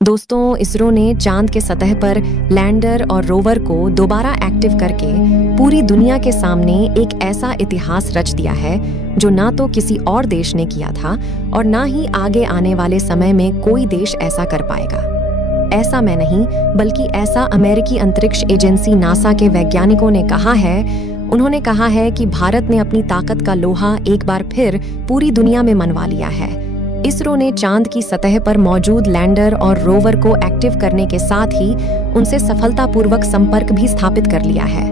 दोस्तों, इसरो ने चांद के सतह पर लैंडर और रोवर को दोबारा एक्टिव करके पूरी दुनिया के सामने एक ऐसा इतिहास रच दिया है जो ना तो किसी और देश ने किया था और ना ही आगे आने वाले समय में कोई देश ऐसा कर पाएगा। ऐसा मैं नहीं, बल्कि ऐसा अमेरिकी अंतरिक्ष एजेंसी नासा के वैज्ञानिकों ने कहा है। उन्होंने कहा है कि भारत ने अपनी ताकत का लोहा एक बार फिर पूरी दुनिया में मनवा लिया है। इसरो ने चांद की सतह पर मौजूद लैंडर और रोवर को एक्टिव करने के साथ ही उनसे सफलतापूर्वक संपर्क भी स्थापित कर लिया है।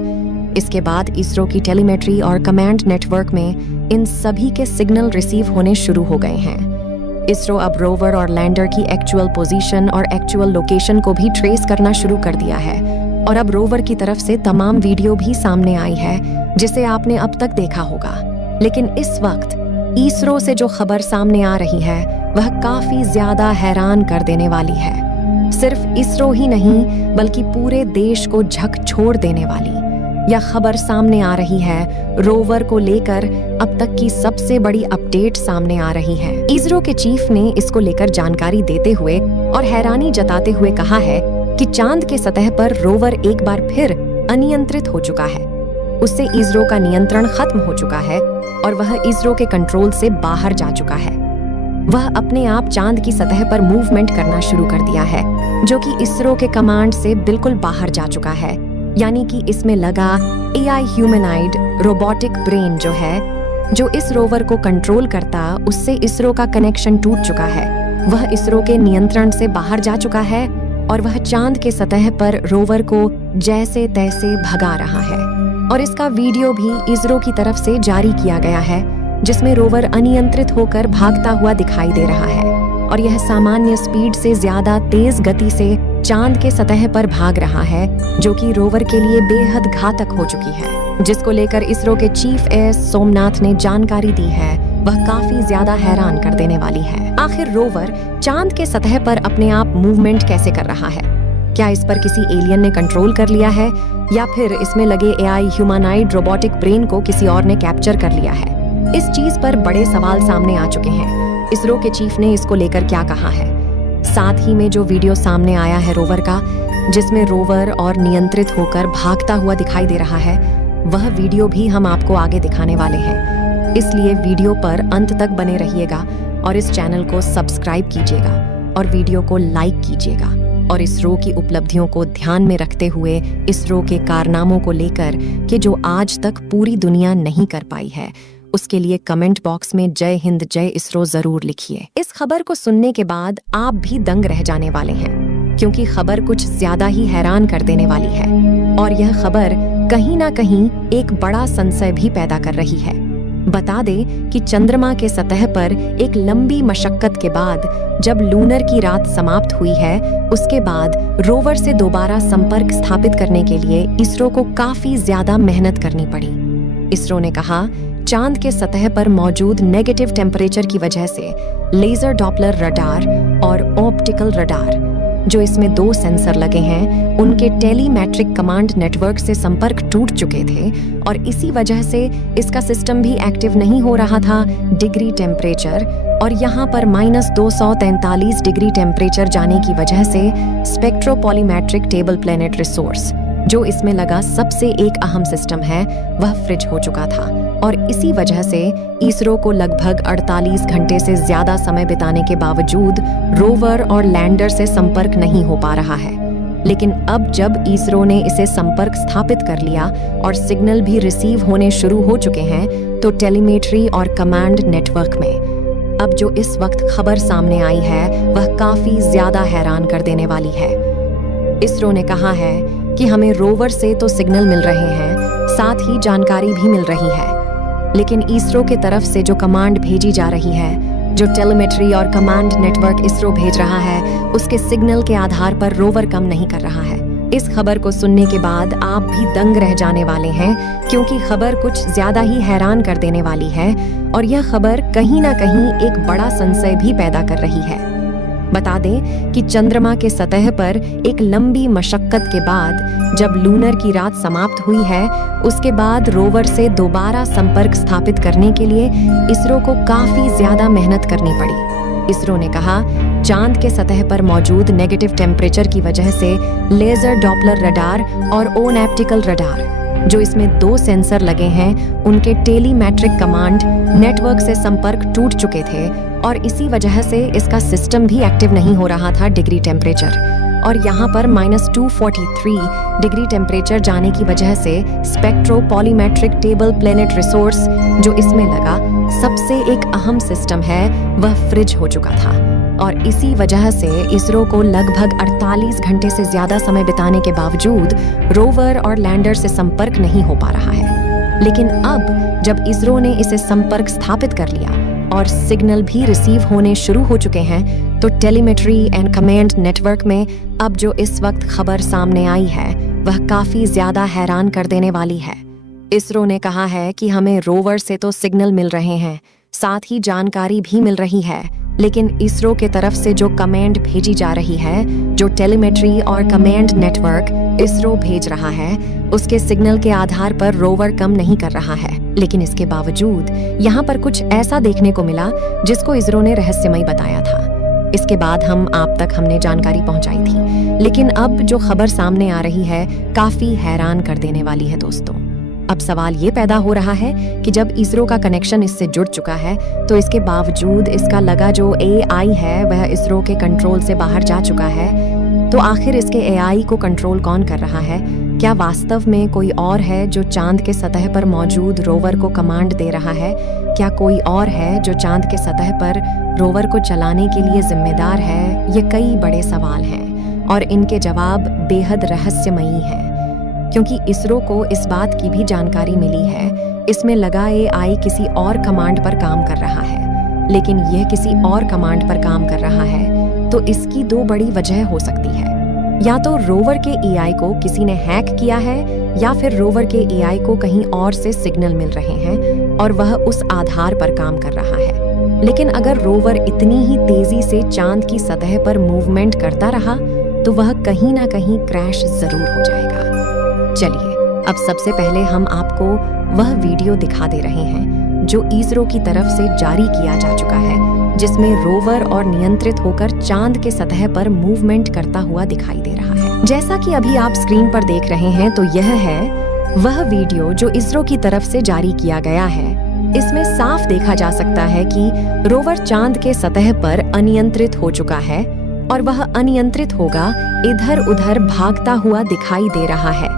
इसके बाद इसरो की टेलीमेट्री और कमांड नेटवर्क में इन सभी के सिग्नल रिसीव होने शुरू हो गए हैं। इसरो अब रोवर और लैंडर की एक्चुअल पोजीशन और एक्चुअल लोकेशन को भी ट्रेस करना शुरू कर दिया है और अब रोवर की तरफ से तमाम वीडियो भी सामने आई है जिसे आपने अब तक देखा होगा। लेकिन इस वक्त इसरो से जो खबर सामने आ रही है वह काफी ज्यादा हैरान कर देने वाली है। सिर्फ इसरो ही नहीं, बल्कि पूरे देश को झकझोर देने वाली यह खबर सामने आ रही है। रोवर को लेकर अब तक की सबसे बड़ी अपडेट सामने आ रही है। इसरो के चीफ ने इसको लेकर जानकारी देते हुए और हैरानी जताते हुए कहा है कि चांद के सतह पर रोवर एक बार फिर अनियंत्रित हो चुका है। उससे इसरो का नियंत्रण खत्म हो चुका है और वह इसरो के कंट्रोल से बाहर जा चुका है। वह अपने आप चांद की सतह पर मूवमेंट करना शुरू कर दिया है, जो कि इसरो के कमांड से बिल्कुल बाहर जा चुका है। यानी कि इसमें लगा एआई ह्यूमनॉइड रोबोटिक ब्रेन जो है, जो इस रोवर को कंट्रोल करता, उससे इसरो का कनेक्शन टूट चुका है। वह इसरो के नियंत्रण से बाहर जा चुका है और वह चांद के सतह पर रोवर को जैसे तैसे भगा रहा है। और इसका वीडियो भी इसरो की तरफ से जारी किया गया है, जिसमें रोवर अनियंत्रित होकर भागता हुआ दिखाई दे रहा है और यह सामान्य स्पीड से ज्यादा तेज गति से चांद के सतह पर भाग रहा है, जो कि रोवर के लिए बेहद घातक हो चुकी है। जिसको लेकर इसरो के चीफ एस सोमनाथ ने जानकारी दी है, वह काफी ज्यादा हैरान कर देने वाली है। आखिर रोवर चांद के सतह पर अपने आप मूवमेंट कैसे कर रहा है? क्या इस पर किसी एलियन ने कंट्रोल कर लिया है या फिर इसमें लगे एआई ह्यूमनॉइड रोबोटिक ब्रेन को किसी और ने कैप्चर कर लिया है? इस चीज पर बड़े सवाल सामने आ चुके हैं। इसरो के चीफ ने इसको लेकर क्या कहा है? साथ ही में जो वीडियो सामने आया है रोवर का, जिसमें रोवर और नियंत्रित होकर भागता हुआ दिखाई दे रहा है, वह वीडियो भी हम आपको आगे दिखाने वाले हैं। इसलिए वीडियो पर अंत तक बने रहिएगा और इस चैनल को सब्सक्राइब कीजिएगा और वीडियो को लाइक कीजिएगा। और इसरो की उपलब्धियों को ध्यान में रखते हुए इसरो के कारनामों को लेकर कि जो आज तक पूरी दुनिया नहीं कर पाई है, उसके लिए कमेंट बॉक्स में जय हिंद जय इसरो जरूर लिखिए। इस खबर को सुनने के बाद आप भी दंग रह जाने वाले हैं, क्योंकि खबर कुछ ज्यादा ही हैरान कर देने वाली है और यह खबर कहीं ना कहीं एक बड़ा संशय भी पैदा कर रही है। बता दें कि चंद्रमा के सतह पर एक लंबी मशक्कत के बाद जब लूनर की रात समाप्त हुई है, उसके बाद रोवर से दोबारा संपर्क स्थापित करने के लिए इसरो को काफी ज्यादा मेहनत करनी पड़ी। इसरो ने कहा, चांद के सतह पर मौजूद नेगेटिव टेम्परेचर की वजह से लेजर डॉपलर रडार और ऑप्टिकल रडार, जो इसमें 2 सेंसर लगे हैं, उनके टेलीमेट्रिक कमांड नेटवर्क से संपर्क टूट चुके थे और इसी वजह से इसका सिस्टम भी एक्टिव नहीं हो रहा था डिग्री टेम्परेचर। और यहाँ पर -243 डिग्री टेम्परेचर जाने की वजह से स्पेक्ट्रोपॉलीमेट्रिक टेबल प्लैनेट रिसोर्स, जो इसमें लगा सबसे एक अहम सिस्टम है, वह फ्रिज हो चुका था और इसी वजह से इसरो को लगभग 48 घंटे से ज्यादा समय बिताने के बावजूद रोवर और लैंडर से संपर्क नहीं हो पा रहा है। लेकिन अब जब इसरो ने इसे संपर्क स्थापित कर लिया और सिग्नल भी रिसीव होने शुरू हो चुके हैं, तो टेलीमेट्री और कमांड नेटवर्क में अब जो इस वक्त खबर सामने आई है, वह काफी ज्यादा हैरान कर देने वाली है। इसरो ने कहा है कि हमें रोवर से तो सिग्नल मिल रहे हैं, साथ ही जानकारी भी मिल रही है, लेकिन इसरो के तरफ से जो कमांड भेजी जा रही है, जो टेलीमेट्री और कमांड नेटवर्क इसरो भेज रहा है, उसके सिग्नल के आधार पर रोवर काम नहीं कर रहा है। इस खबर को सुनने के बाद आप भी दंग रह जाने वाले हैं, क्योंकि खबर कुछ ज्यादा ही हैरान कर देने वाली है और यह खबर कहीं ना कहीं एक बड़ा संशय भी पैदा कर रही है। बता दें कि चंद्रमा के सतह पर एक लंबी मशक्कत के बाद जब लूनर की रात समाप्त हुई है, उसके बाद रोवर से दोबारा संपर्क स्थापित करने के लिए इसरो को काफी ज्यादा मेहनत करनी पड़ी। इसरो ने कहा, चांद के सतह पर मौजूद नेगेटिव टेम्परेचर की वजह से लेजर डॉपलर रडार और ओनैप्टिकल रडार, जो इसमें 2 सेंसर लगे हैं, उनके टेलीमेट्रिक कमांड नेटवर्क से संपर्क टूट चुके थे और इसी वजह से इसका सिस्टम भी एक्टिव नहीं हो रहा था डिग्री टेम्परेचर। और यहाँ पर -243 डिग्री टेम्परेचर जाने की वजह से स्पेक्ट्रोपॉलीमेट्रिक टेबल प्लेनेट रिसोर्स जो इसमें लगा, सबसे एक अहम सिस्टम है, वह फ्रिज हो चुका था। और इसी वजह से इसरो को लगभग 48 घंटे से ज्यादा समय बिताने के बावजूद रोवर और लैंडर से संपर्क नहीं हो पा रहा है। लेकिन अब जब इसरो ने इसे संपर्क स्थापित कर लिया और सिग्नल भी रिसीव होने शुरू हो चुके हैं, तो टेलीमेट्री एंड कमांड नेटवर्क में अब जो इस वक्त खबर सामने आई है, वह काफी ज्यादा हैरान कर देने वाली है। इसरो ने कहा है कि हमें रोवर से तो सिग्नल मिल रहे हैं, साथ ही जानकारी भी मिल रही है, लेकिन इसरो के तरफ से जो कमांड भेजी जा रही है, जो टेलीमेट्री और कमांड नेटवर्क इसरो भेज रहा है, उसके सिग्नल के आधार पर रोवर कम नहीं कर रहा है। लेकिन इसके बावजूद यहाँ पर कुछ ऐसा देखने को मिला जिसको इसरो ने रहस्यमय बताया था। इसके बाद आप तक हमने जानकारी पहुंचाई थी, लेकिन अब जो खबर सामने आ रही है काफी हैरान कर देने वाली है दोस्तों। अब सवाल ये पैदा हो रहा है कि जब इसरो का कनेक्शन इससे जुड़ चुका है, तो इसके बावजूद इसका लगा जो AI है वह इसरो के कंट्रोल से बाहर जा चुका है, तो आखिर इसके AI को कंट्रोल कौन कर रहा है? क्या वास्तव में कोई और है जो चांद के सतह पर मौजूद रोवर को कमांड दे रहा है? क्या कोई और है जो चांद के सतह पर रोवर को चलाने के लिए जिम्मेदार है? ये कई बड़े सवाल हैं और इनके जवाब बेहद रहस्यमयी हैं, क्योंकि इसरो को इस बात की भी जानकारी मिली है, इसमें लगा AI किसी और कमांड पर काम कर रहा है, लेकिन यह किसी और कमांड पर काम कर रहा है, तो इसकी 2 बड़ी वजह हो सकती है। या तो रोवर के AI को किसी ने हैक किया है, या फिर रोवर के AI को कहीं और से सिग्नल मिल रहे हैं और वह उस आधार पर काम कर रहा है। लेकिन अगर रोवर इतनी ही तेजी से चांद की सतह पर मूवमेंट करता रहा, तो वह कहीं ना कहीं क्रैश जरूर हो जाएगा। चलिए, अब सबसे पहले हम आपको वह वीडियो दिखा दे रहे हैं जो इसरो की तरफ से जारी किया जा चुका है, जिसमें रोवर और नियंत्रित होकर चांद के सतह पर मूवमेंट करता हुआ दिखाई दे रहा है। जैसा कि अभी आप स्क्रीन पर देख रहे हैं, तो यह है वह वीडियो जो इसरो की तरफ से जारी किया गया है। इसमें साफ देखा जा सकता है कि रोवर चांद के सतह पर अनियंत्रित हो चुका है और वह अनियंत्रित होगा इधर उधर भागता हुआ दिखाई दे रहा है,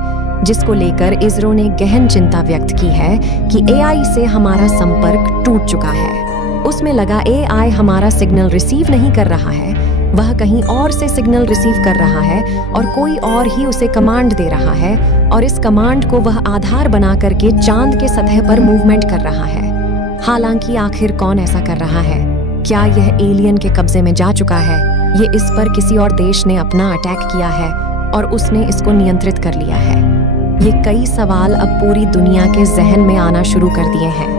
जिसको लेकर इसरो ने गहन चिंता व्यक्त की है कि AI से हमारा संपर्क टूट चुका है। उसमें लगा AI हमारा सिग्नल रिसीव नहीं कर रहा है, वह कहीं और से सिग्नल रिसीव कर रहा है और कोई और ही उसे कमांड दे रहा है, और इस कमांड को वह आधार बना करके चांद के सतह पर मूवमेंट कर रहा है। हालांकि आखिर कौन ऐसा कर रहा है? क्या यह एलियन के कब्जे में जा चुका है? ये इस पर किसी और देश ने अपना अटैक किया है और उसने इसको नियंत्रित कर लिया है? ये कई सवाल अब पूरी दुनिया के जहन में आना शुरू कर दिए हैं।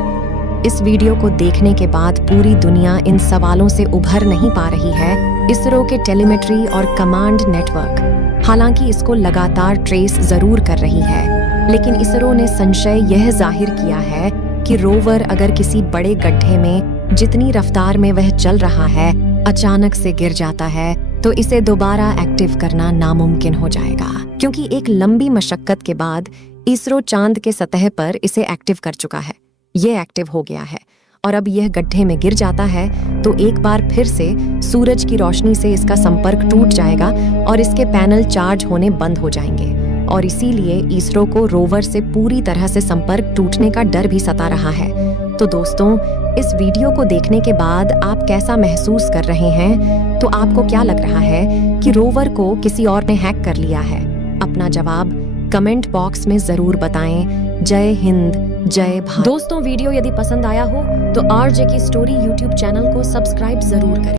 इस वीडियो को देखने के बाद पूरी दुनिया इन सवालों से उभर नहीं पा रही है इसरो के टेलीमेट्री और कमांड नेटवर्क। हालांकि इसको लगातार ट्रेस जरूर कर रही है, लेकिन इसरो ने संशय यह जाहिर किया है कि रोवर अगर किसी बड़े गड्ढे में जितनी रफ्तार में वह चल रहा है अचानक से गिर जाता है, तो इसे दोबारा एक्टिव करना नामुमकिन हो जाएगा, क्योंकि एक लंबी मशक्कत के बाद इसरो चांद के सतह पर इसे एक्टिव कर चुका है। ये एक्टिव हो गया है और अब यह गड्ढे में गिर जाता है तो एक बार फिर से सूरज की रोशनी से इसका संपर्क टूट जाएगा और इसके पैनल चार्ज होने बंद हो जाएंगे, और इसीलिए इसरो को रोवर से पूरी तरह से संपर्क टूटने का डर भी सता रहा है। तो दोस्तों, इस वीडियो को देखने के बाद आप कैसा महसूस कर रहे हैं? तो आपको क्या लग रहा है कि रोवर को किसी और ने हैक कर लिया है? अपना जवाब कमेंट बॉक्स में जरूर बताएं। जय हिंद, जय भारत। दोस्तों, वीडियो यदि पसंद आया हो तो RJ की स्टोरी YouTube चैनल को सब्सक्राइब जरूर करें।